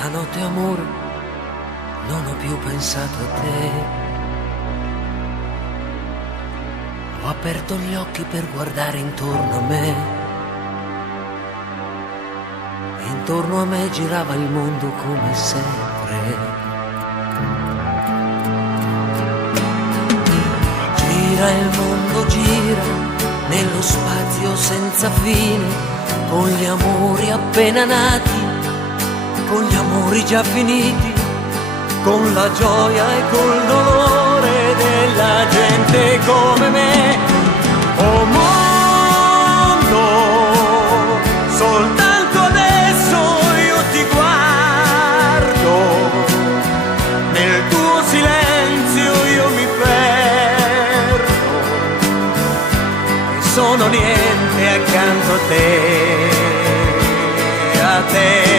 Stanotte amore, non ho più pensato a te. Ho aperto gli occhi per guardare intorno a me. Intorno a me girava il mondo come sempre. Gira il mondo, gira nello spazio senza fine, con gli amori appena nati, con gli amori già finiti, con la gioia e col dolore della gente come me. Oh mondo, soltanto adesso io ti guardo, nel tuo silenzio io mi perdo e sono niente accanto a te, a te.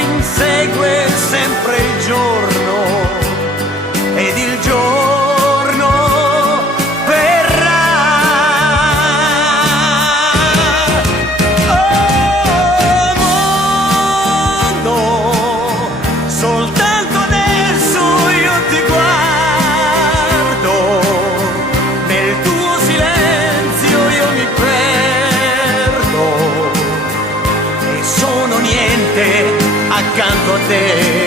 Insegue sempre il giorno ed il giorno verrà. Oh mondo, soltanto adesso io ti guardo, nel tuo silenzio io mi perdo e sono niente accanto a te.